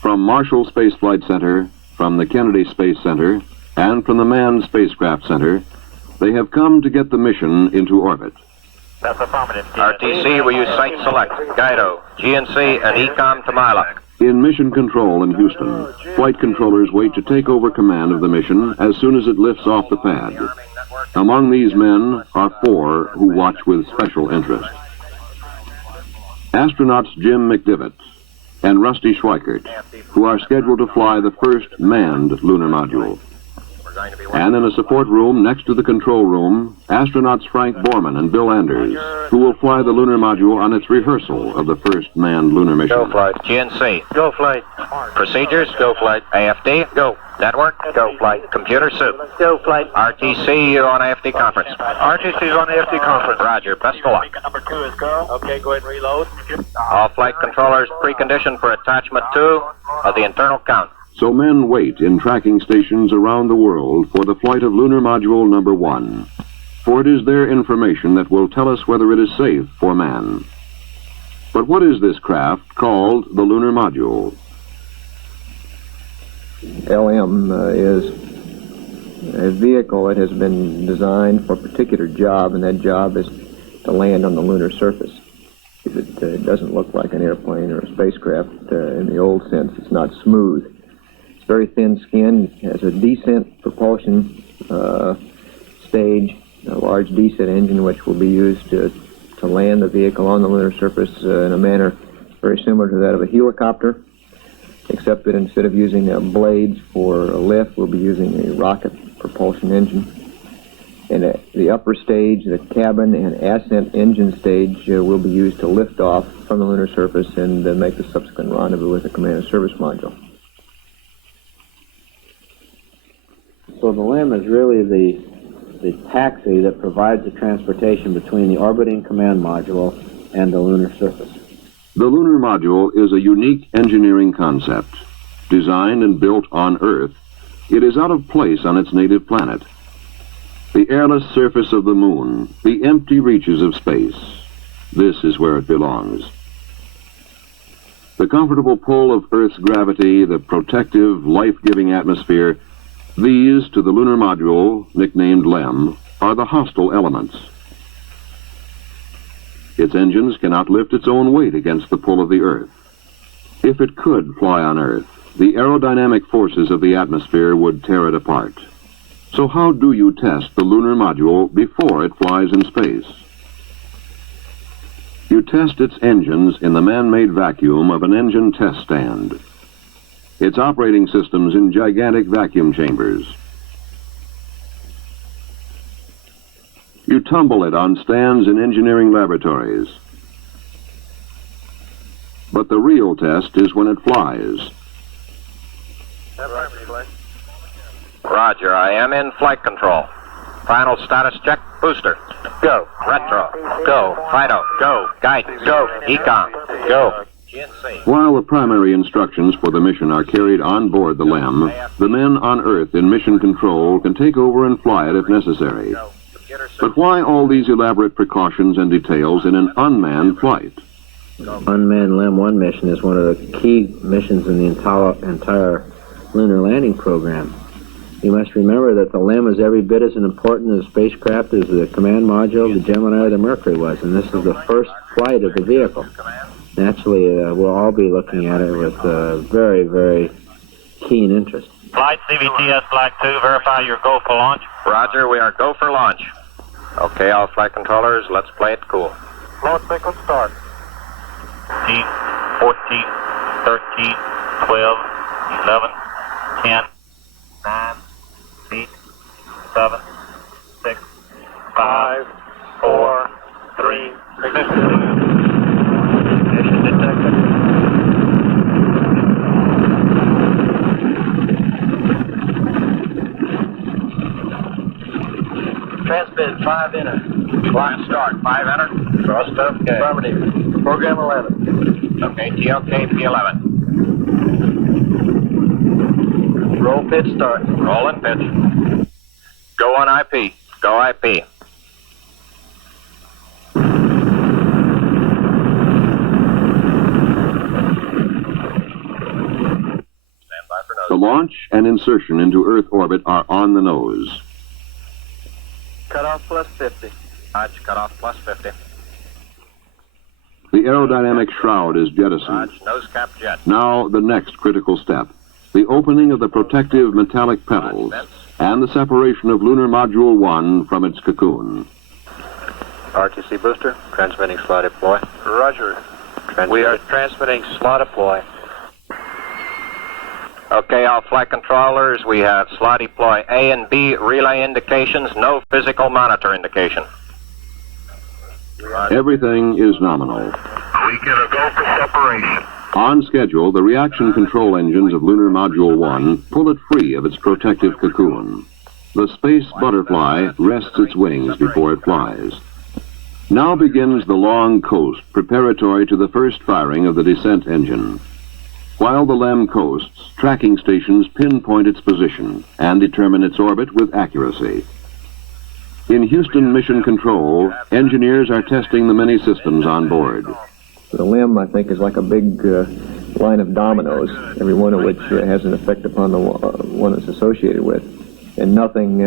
From Marshall Space Flight Center, from the Kennedy Space Center, and from the Manned Spacecraft Center, they have come to get the mission into orbit. That's affirmative. RTC, will use Site Select, Guido, GNC, and ECOM to Mila. In Mission Control in Houston, flight controllers wait to take over command of the mission as soon as it lifts off the pad. Among these men are 4 who watch with special interest. Astronauts Jim McDivitt and Rusty Schweikert, who are scheduled to fly the first manned lunar module. And in a support room next to the control room, astronauts Frank Borman and Bill Anders, who will fly the lunar module on its rehearsal of the first manned lunar mission. Go flight. GNC. Go flight. Procedures. Go flight. AFD. Go. Network. Go flight. Computer soup. Go flight. RTC, you're on AFD conference. RTC's on the FD conference. Roger. Best of luck. Number 2 is go. Okay, go ahead and reload. All flight controllers preconditioned for attachment 2 of the internal count. So men wait in tracking stations around the world for the flight of lunar module number 1. For it is their information that will tell us whether it is safe for man. But what is this craft called the lunar module? LM is a vehicle that has been designed for a particular job, and that job is to land on the lunar surface. It doesn't look like an airplane or a spacecraft in the old sense. It's not smooth. Very thin skin, has a descent propulsion stage, a large descent engine which will be used to land the vehicle on the lunar surface in a manner very similar to that of a helicopter, except that instead of using blades for a lift, we'll be using a rocket propulsion engine. And the upper stage, the cabin and ascent engine stage, will be used to lift off from the lunar surface and make the subsequent rendezvous with the command and service module. So the LM is really the taxi that provides the transportation between the orbiting command module and the lunar surface. The lunar module is a unique engineering concept. Designed and built on Earth, it is out of place on its native planet. The airless surface of the moon, the empty reaches of space, this is where it belongs. The comfortable pull of Earth's gravity, the protective, life-giving atmosphere, these, to the lunar module, nicknamed LEM, are the hostile elements. Its engines cannot lift its own weight against the pull of the Earth. If it could fly on Earth, the aerodynamic forces of the atmosphere would tear it apart. So how do you test the lunar module before it flies in space? You test its engines in the man-made vacuum of an engine test stand. Its operating systems in gigantic vacuum chambers. You tumble it on stands in engineering laboratories. But the real test is when it flies. Roger, I am in flight control. Final status check, booster. Go. Retro. Go. Fido. Go. Guidance. Go. Econ. Go. While the primary instructions for the mission are carried on board the LEM, the men on Earth in mission control can take over and fly it if necessary. But why all these elaborate precautions and details in an unmanned flight? Unmanned LEM-1 mission is one of the key missions in the entire lunar landing program. You must remember that the LEM is every bit as important as a spacecraft as the command module, the Gemini, or the Mercury was, and this is the first flight of the vehicle. Naturally, we'll all be looking at it with very, very keen interest. Flight CVTS Flag 2, verify your go for launch. Roger, we are go for launch. Okay, all flight controllers, let's play it cool. Launch sequence start. 14, 13, 12, 11, 10, 9, 8, 7, 6, 5, 4, 3, ignition. Ignition detected. Transmit 5 enter. Clock start, 5 enter. Thrust okay. Affirmative. Program 11. Okay, TLK P11. Roll pitch start. Roll and pitch. Go on IP. Go IP. The launch and insertion into Earth orbit are on the nose. Cutoff plus 50. Roger, cutoff plus 50. The aerodynamic shroud is jettisoned. Roger, nose cap jet. Now the next critical step, the opening of the protective metallic petals and the separation of Lunar Module 1 from its cocoon. RTC booster, transmitting slot deploy. Roger. We are transmitting slot deploy. Okay, all flight controllers, we have slot deploy A and B relay indications, no physical monitor indication. Everything is nominal. We get a go for separation. On schedule, the reaction control engines of Lunar Module 1 pull it free of its protective cocoon. The space butterfly rests its wings before it flies. Now begins the long coast preparatory to the first firing of the descent engine. While the LEM coasts, tracking stations pinpoint its position and determine its orbit with accuracy. In Houston Mission Control, engineers are testing the many systems on board. The LEM, I think, is like a big line of dominoes, every one of which has an effect upon the one it's associated with. And nothing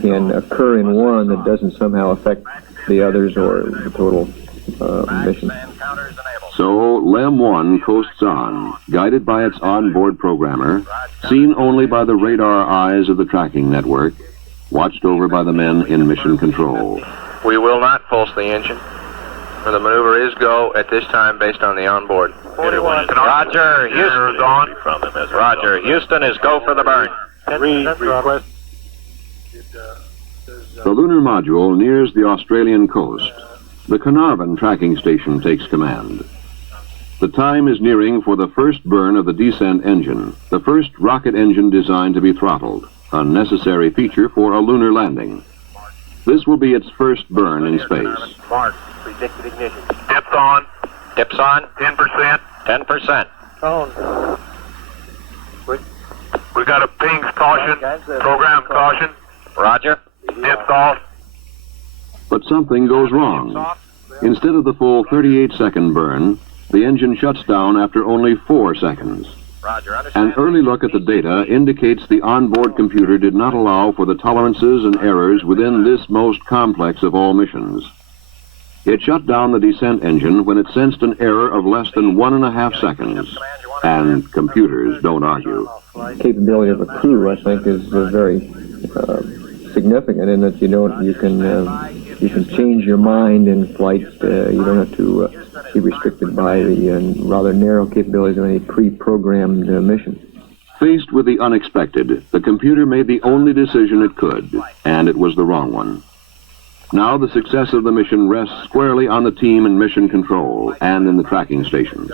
can occur in one that doesn't somehow affect the others or the total mission. So, LEM 1 coasts on, guided by its onboard programmer, seen only by the radar eyes of the tracking network, watched over by the men in Mission Control. We will not pulse the engine. The maneuver is go at this time based on the onboard. Roger, Houston. Roger, Houston is go for the burn. Request. The lunar module nears the Australian coast. The Carnarvon tracking station takes command. The time is nearing for the first burn of the descent engine, the first rocket engine designed to be throttled, a necessary feature for a lunar landing. This will be its first burn in space. Mark, predicted ignition. Dips on. Dips on. 10%. 10%. Tone. We got a pings caution. Program caution. Roger. Dips off. But something goes wrong. Instead of the full 38-second burn, the engine shuts down after only 4 seconds. An early look at the data indicates the onboard computer did not allow for the tolerances and errors within this most complex of all missions. It shut down the descent engine when it sensed an error of less than 1.5 seconds. And computers don't argue. Capability of a crew, I think, is very significant in that you can change your mind in flight. You don't have to be restricted by the rather narrow capabilities of any pre-programmed mission. Faced with the unexpected, the computer made the only decision it could, and it was the wrong one. Now the success of the mission rests squarely on the team in Mission Control and in the tracking stations.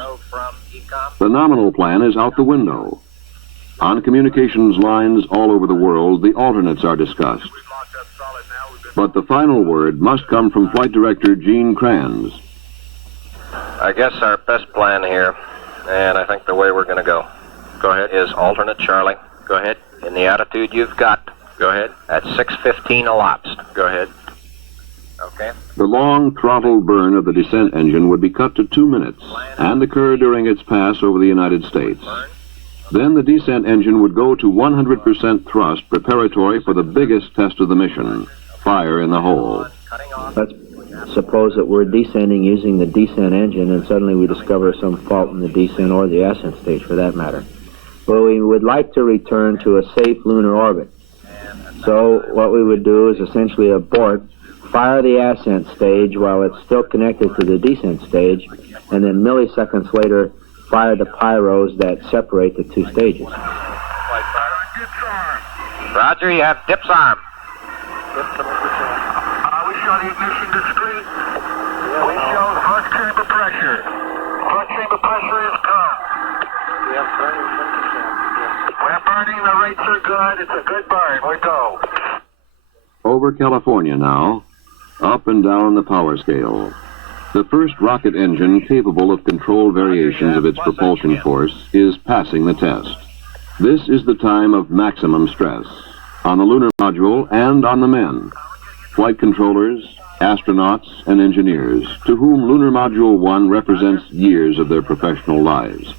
The nominal plan is out the window. On communications lines all over the world, the alternates are discussed. But the final word must come from Flight Director Gene Kranz. I guess our best plan here, and I think the way we're going to go ahead, is alternate Charlie. Go ahead. In the attitude you've got. Go ahead. At 6:15 elapsed. Go ahead. Okay. The long throttle burn of the descent engine would be cut to 2 minutes and occur during its pass over the United States. Then the descent engine would go to 100% thrust preparatory for the biggest test of the mission, fire in the hole. Let's suppose that we're descending using the descent engine and suddenly we discover some fault in the descent or the ascent stage for that matter. Well, we would like to return to a safe lunar orbit. So what we would do is essentially abort, fire the ascent stage while it's still connected to the descent stage, and then milliseconds later fire the pyros that separate the two stages. Roger, you have dips arm. We show the ignition discrete. We show front chamber pressure. Front chamber pressure is gone. We're burning, the rates are good. It's a good burn. We go. Over California now, up and down the power scale. The first rocket engine capable of controlled variations of its propulsion force is passing the test. This is the time of maximum stress on the lunar module and on the men, flight controllers, astronauts, and engineers, to whom Lunar Module 1 represents years of their professional lives.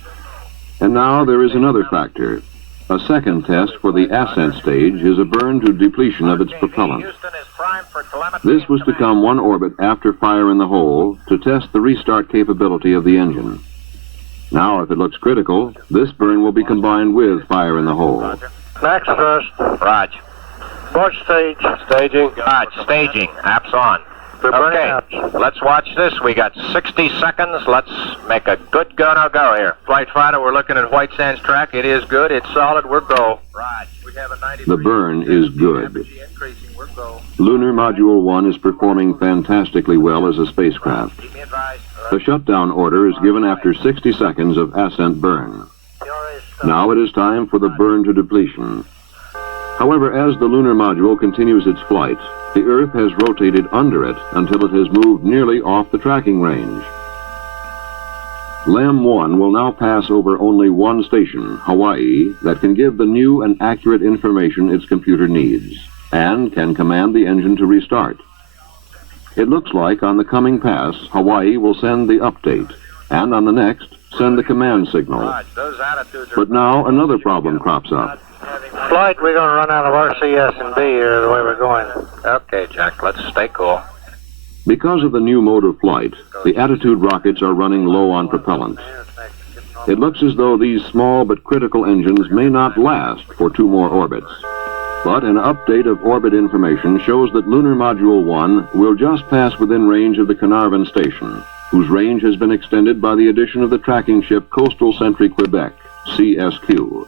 And now there is another factor. A second test for the ascent stage is a burn to depletion of its propellant. This was to come one orbit after fire in the hole to test the restart capability of the engine. Now, if it looks critical, this burn will be combined with fire in the hole. Max first. Raj. Watch stage. Staging. Raj, staging. Apps on. Okay, let's watch this. We got 60 seconds. Let's make a good go-no-go here. Flight fighter, we're looking at White Sands track. It is good. It's solid. We're go. The burn is good. Lunar Module 1 is performing fantastically well as a spacecraft. The shutdown order is given after 60 seconds of ascent burn. Now it is time for the burn to depletion. However, as the lunar module continues its flight, the Earth has rotated under it until it has moved nearly off the tracking range. LAM-1 will now pass over only one station, Hawaii, that can give the new and accurate information its computer needs, and can command the engine to restart. It looks like on the coming pass, Hawaii will send the update, and on the next, send the command signal. But now another problem crops up. Flight, we're going to run out of RCS and B here the way we're going. Okay, Jack, let's stay cool. Because of the new mode of flight, the Attitude rockets are running low on propellant. It looks as though these small but critical engines may not last for 2 more orbits. But an update of orbit information shows that Lunar Module 1 will just pass within range of the Carnarvon station, whose range has been extended by the addition of the tracking ship Coastal Sentry Quebec, CSQ.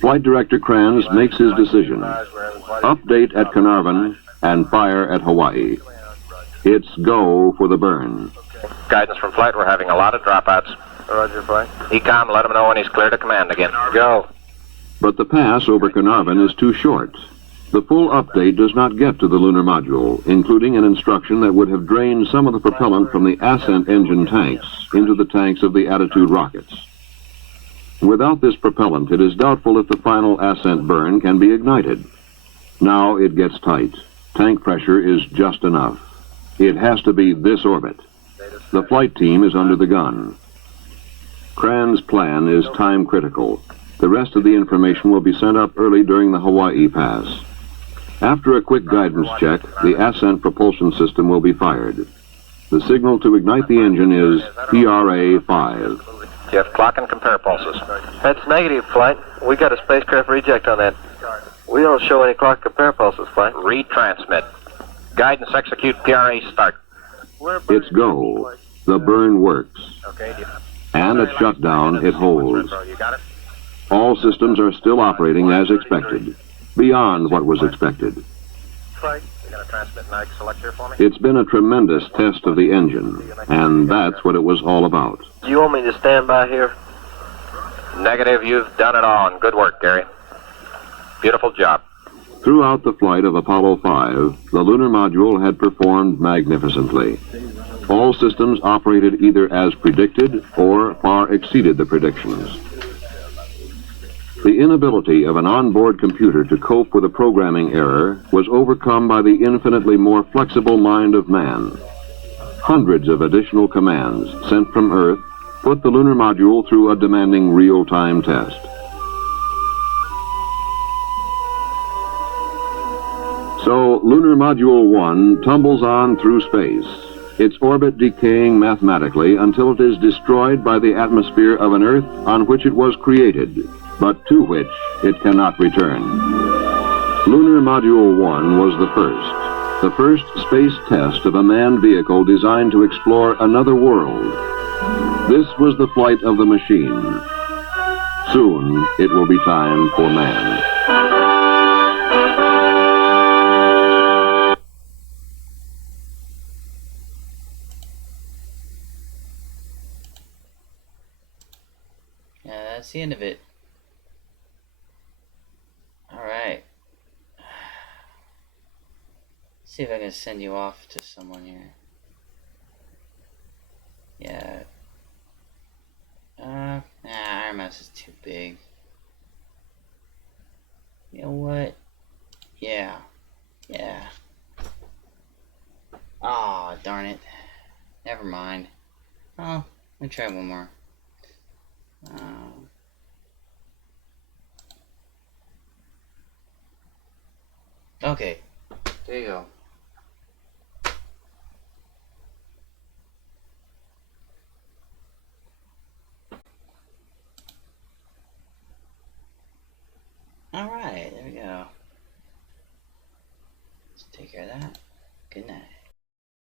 Flight Director Kranz makes his decision. Update at Carnarvon and fire at Hawaii. It's go for the burn. Guidance from flight, we're having a lot of dropouts. Roger, flight. ECOM, let him know when he's clear to command again. Go. But the pass over Carnarvon is too short. The full update does not get to the lunar module, including an instruction that would have drained some of the propellant from the ascent engine tanks into the tanks of the Attitude rockets. Without this propellant, it is doubtful if the final ascent burn can be ignited. Now it gets tight. Tank pressure is just enough. It has to be this orbit. The flight team is under the gun. Kranz's plan is time critical. The rest of the information will be sent up early during the Hawaii pass. After a quick guidance check, the ascent propulsion system will be fired. The signal to ignite the engine is PRA-5. Do you have clock and compare pulses? That's negative, flight. We got a spacecraft reject on that. We don't show any clock compare pulses, flight. Retransmit. Guidance execute PRA start. It's go. The burn works. And at shutdown, it holds. All systems are still operating as expected, beyond what was expected. It's been a tremendous test of the engine, and that's what it was all about. Do you want me to stand by here? Negative, you've done it all, and good work, Gary. Beautiful job. Throughout the flight of Apollo 5, the lunar module had performed magnificently. All systems operated either as predicted or far exceeded the predictions. The inability of an onboard computer to cope with a programming error was overcome by the infinitely more flexible mind of man. Hundreds of additional commands sent from Earth put the lunar module through a demanding real-time test. So, Lunar Module 1 tumbles on through space, its orbit decaying mathematically until it is destroyed by the atmosphere of an Earth on which it was created, but to which it cannot return. Lunar Module 1 was the first space test of a manned vehicle designed to explore another world. This was the flight of the machine. Soon, it will be time for man. Yeah, that's the end of it. Alright. See if I can send you off to someone here. Yeah. Iron Mouse is too big. You know what? Yeah. Aw, darn it. Never mind. Oh, let me try one more. Okay. There you go. Alright, there we go. Let's take care of that. Good night.